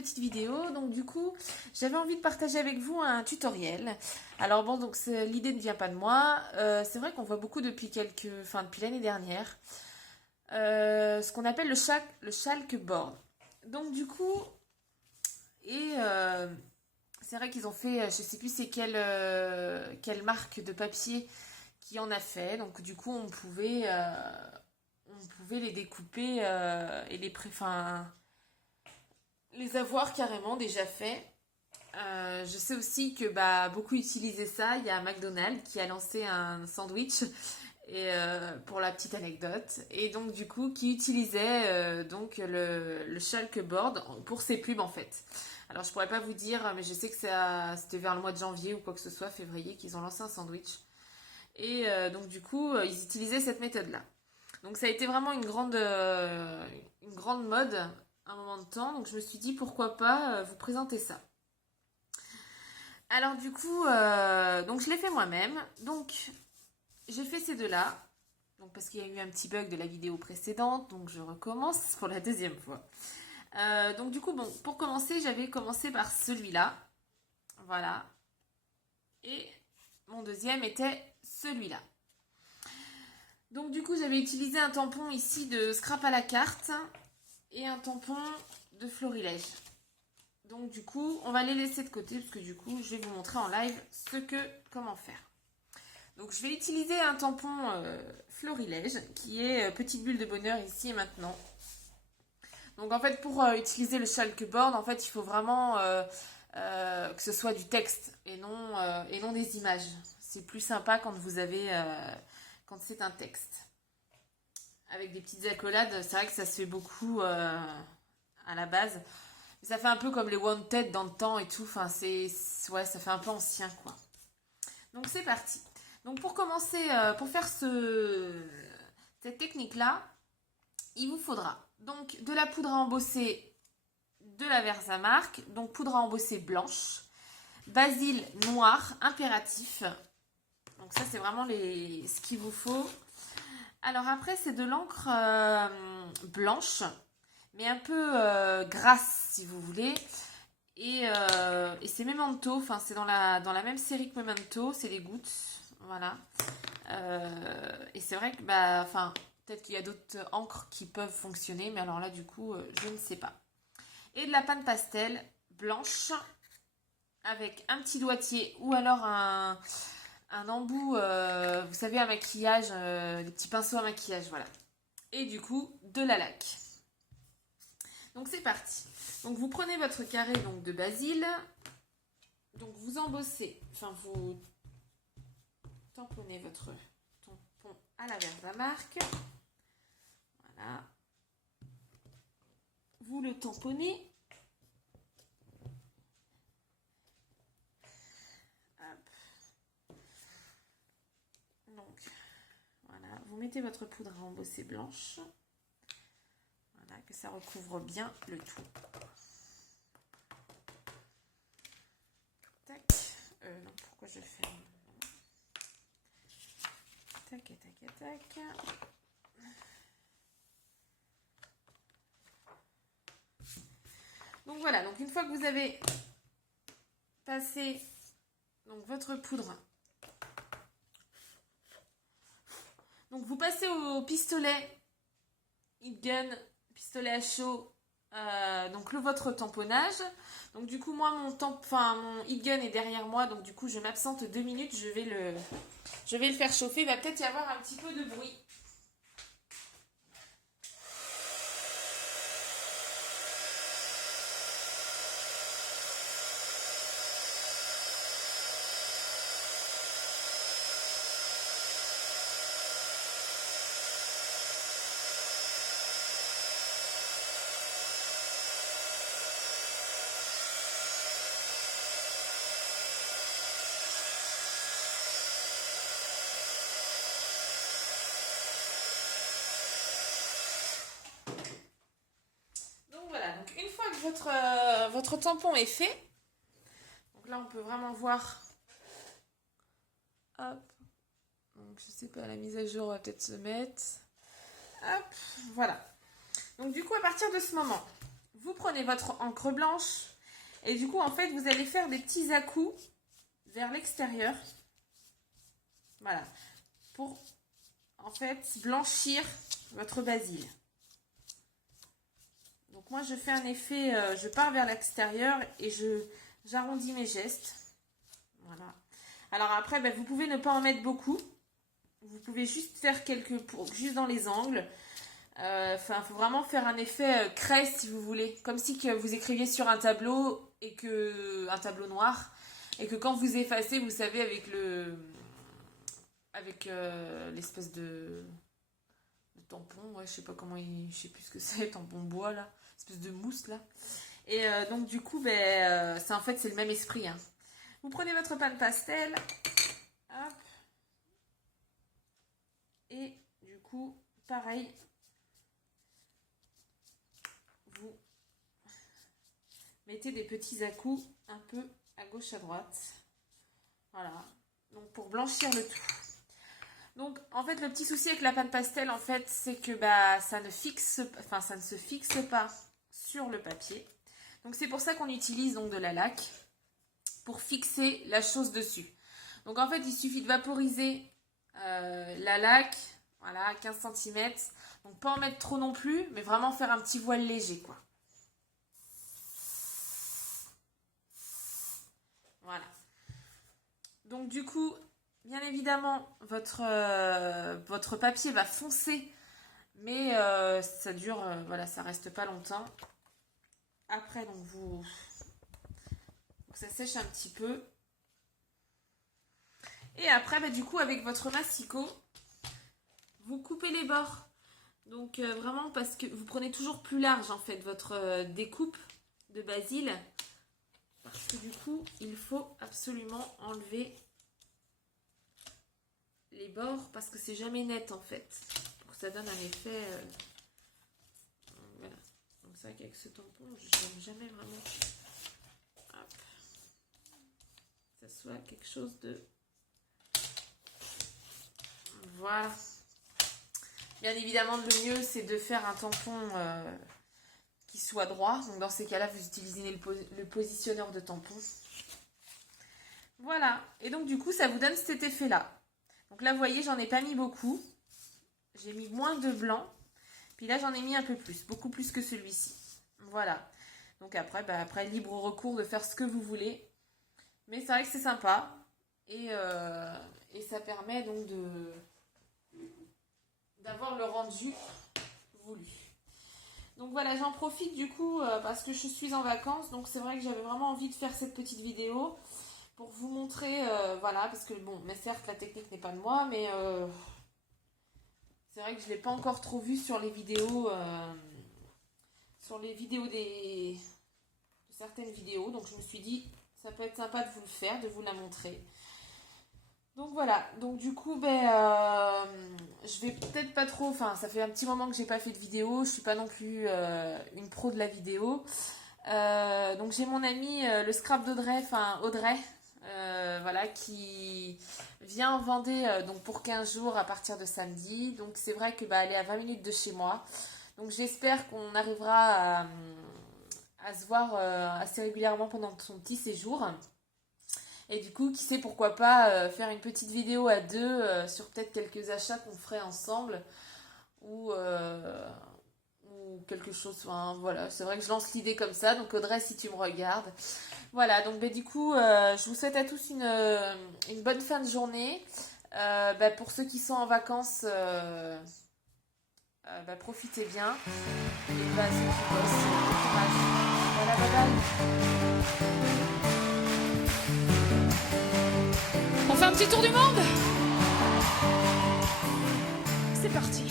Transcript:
petite vidéo. Donc du coup, j'avais envie de partager avec vous un tutoriel. Alors bon, donc l'idée ne vient pas de moi. C'est vrai qu'on voit beaucoup depuis depuis l'année dernière, ce qu'on appelle le chalkboard. Donc du coup, et c'est vrai qu'ils ont fait, je sais plus c'est quelle marque de papier qui en a fait. Donc du coup, on pouvait les découper et les avoir carrément déjà fait. Je sais aussi que beaucoup utilisaient ça. Il y a McDonald's qui a lancé un sandwich pour la petite anecdote. Et donc du coup qui utilisait donc le chalkboard pour ses pubs en fait. Alors je pourrais pas vous dire, mais je sais que c'était vers le mois de janvier ou quoi que ce soit, février, qu'ils ont lancé un sandwich. Et donc du coup ils utilisaient cette méthode-là. Donc ça a été vraiment une grande mode à un moment de temps. Donc je me suis dit pourquoi pas vous présenter ça. Alors du coup, donc je l'ai fait moi-même. Donc j'ai fait ces deux-là. Donc parce qu'il y a eu un petit bug de la vidéo précédente, donc je recommence pour la deuxième fois. Donc du coup, bon, pour commencer, j'avais commencé par celui-là. Voilà. Et mon deuxième était celui-là. Donc du coup, j'avais utilisé un tampon ici de scrap à la carte et un tampon de florilège. Donc du coup, on va les laisser de côté parce que du coup, je vais vous montrer en live comment faire. Donc je vais utiliser un tampon florilège qui est petite bulle de bonheur ici et maintenant. Donc en fait, pour utiliser le chalkboard, en fait, il faut vraiment que ce soit du texte et non des images. C'est plus sympa quand c'est un texte. Avec des petites accolades, c'est vrai que ça se fait beaucoup à la base. Ça fait un peu comme les Wanted dans le temps et tout. Enfin, ouais, ça fait un peu ancien, quoi. Donc, c'est parti. Donc, pour commencer, pour faire cette technique-là, il vous faudra donc de la poudre à embosser de la Versamark, donc poudre à embosser blanche, basil noir impératif. Donc, ça, c'est vraiment ce qu'il vous faut. Alors, après, c'est de l'encre blanche, mais un peu grasse si vous voulez. Et c'est Memento, enfin c'est dans la même série que Memento, c'est les gouttes, voilà. Et c'est vrai que peut-être qu'il y a d'autres encres qui peuvent fonctionner, mais alors là du coup je ne sais pas. Et de la pâte pastel blanche avec un petit doigtier ou alors un embout, vous savez un maquillage, des petits pinceaux à maquillage, voilà. Et du coup de la laque. Donc c'est parti. Donc vous prenez votre carré donc de basil. Donc vous embossez, vous tamponnez votre tampon à la Versamark. Voilà. Vous le tamponnez. Hop. Donc voilà, vous mettez votre poudre à embosser blanche. Voilà, que ça recouvre bien le tout. Tac. Non, pourquoi je fais... Tac, tac, tac. Donc voilà, donc une fois que vous avez passé donc, votre poudre, donc vous passez au pistolet heat gun, pistolet à chaud, donc votre tamponnage. Donc du coup moi mon heat gun est derrière moi, donc du coup je m'absente 2 minutes, je vais le faire chauffer. Il va peut-être y avoir un petit peu de bruit. Donc voilà, donc une fois que votre tampon est fait, donc là on peut vraiment voir, hop, donc je sais pas, la mise à jour va peut-être se mettre, hop, voilà. Donc du coup à partir de ce moment, vous prenez votre encre blanche et du coup, en fait, vous allez faire des petits à-coups vers l'extérieur. Voilà. Pour, en fait, blanchir votre basil. Donc moi, je fais un effet, je pars vers l'extérieur et j'arrondis mes gestes. Voilà. Alors après, vous pouvez ne pas en mettre beaucoup. Vous pouvez juste faire juste dans les angles. Enfin, faut vraiment faire un effet craie si vous voulez. Comme si que vous écriviez sur un tableau un tableau noir. Et que quand vous effacez, vous savez, avec l'espèce de tampon, ouais, je sais pas comment je sais plus ce que c'est, tampon bois là, espèce de mousse là. Et donc du coup, en fait c'est le même esprit. Hein. Vous prenez votre pâte pastel, hop, et du coup, pareil, vous mettez des petits à-coups un peu à gauche à droite. Voilà, donc pour blanchir le tout. Donc en fait le petit souci avec la pâte pastel en fait c'est que ça ne se fixe pas sur le papier. Donc c'est pour ça qu'on utilise donc de la laque pour fixer la chose dessus. Donc en fait il suffit de vaporiser la laque, voilà, 15 cm. Donc pas en mettre trop non plus, mais vraiment faire un petit voile léger quoi. Voilà. Donc du coup, bien évidemment, votre papier va foncer, mais ça dure, voilà, ça reste pas longtemps. Après, donc ça sèche un petit peu. Et après, du coup, avec votre massicot, vous coupez les bords. Donc vraiment, parce que vous prenez toujours plus large en fait votre découpe de basil. Parce que du coup, il faut absolument enlever les bords parce que c'est jamais net en fait. Pour que ça donne un effet. Voilà. Donc c'est vrai qu'avec ce tampon, je n'aime jamais vraiment. Hop. Que ça soit quelque chose de. Voilà. Bien évidemment, le mieux c'est de faire un tampon qui soit droit. Donc dans ces cas-là, vous utilisez le positionneur de tampon. Voilà. Et donc du coup, ça vous donne cet effet-là. Donc là, vous voyez, j'en ai pas mis beaucoup. J'ai mis moins de blanc. Puis là, j'en ai mis un peu plus. Beaucoup plus que celui-ci. Voilà. Donc après, libre recours de faire ce que vous voulez. Mais c'est vrai que c'est sympa. Et ça permet donc d'avoir le rendu voulu. Donc voilà, j'en profite du coup parce que je suis en vacances. Donc c'est vrai que j'avais vraiment envie de faire cette petite vidéo. Pour vous montrer, voilà, parce que bon, mais certes la technique n'est pas de moi, mais c'est vrai que je ne l'ai pas encore trop vu sur les vidéos, de certaines vidéos, donc je me suis dit, ça peut être sympa de vous le faire, de vous la montrer. Donc voilà, donc du coup, je vais peut-être pas trop, enfin ça fait un petit moment que j'ai pas fait de vidéo, je suis pas non plus une pro de la vidéo. Donc j'ai mon ami, le scrap d'Audrey, enfin Audrey, voilà, qui vient en Vendée donc pour 15 jours à partir de samedi. Donc c'est vrai que elle est à 20 minutes de chez moi. Donc j'espère qu'on arrivera à se voir assez régulièrement pendant son petit séjour. Et du coup, qui sait, pourquoi pas faire une petite vidéo à deux sur peut-être quelques achats qu'on ferait ensemble. Ou quelque chose, enfin voilà, c'est vrai que je lance l'idée comme ça. Donc Audrey, si tu me regardes. Voilà, donc du coup, je vous souhaite à tous une bonne fin de journée. Pour ceux qui sont en vacances, profitez bien. Et ceux qui bossent, bon courage. Voilà, bye bye. On fait un petit tour du monde? C'est parti.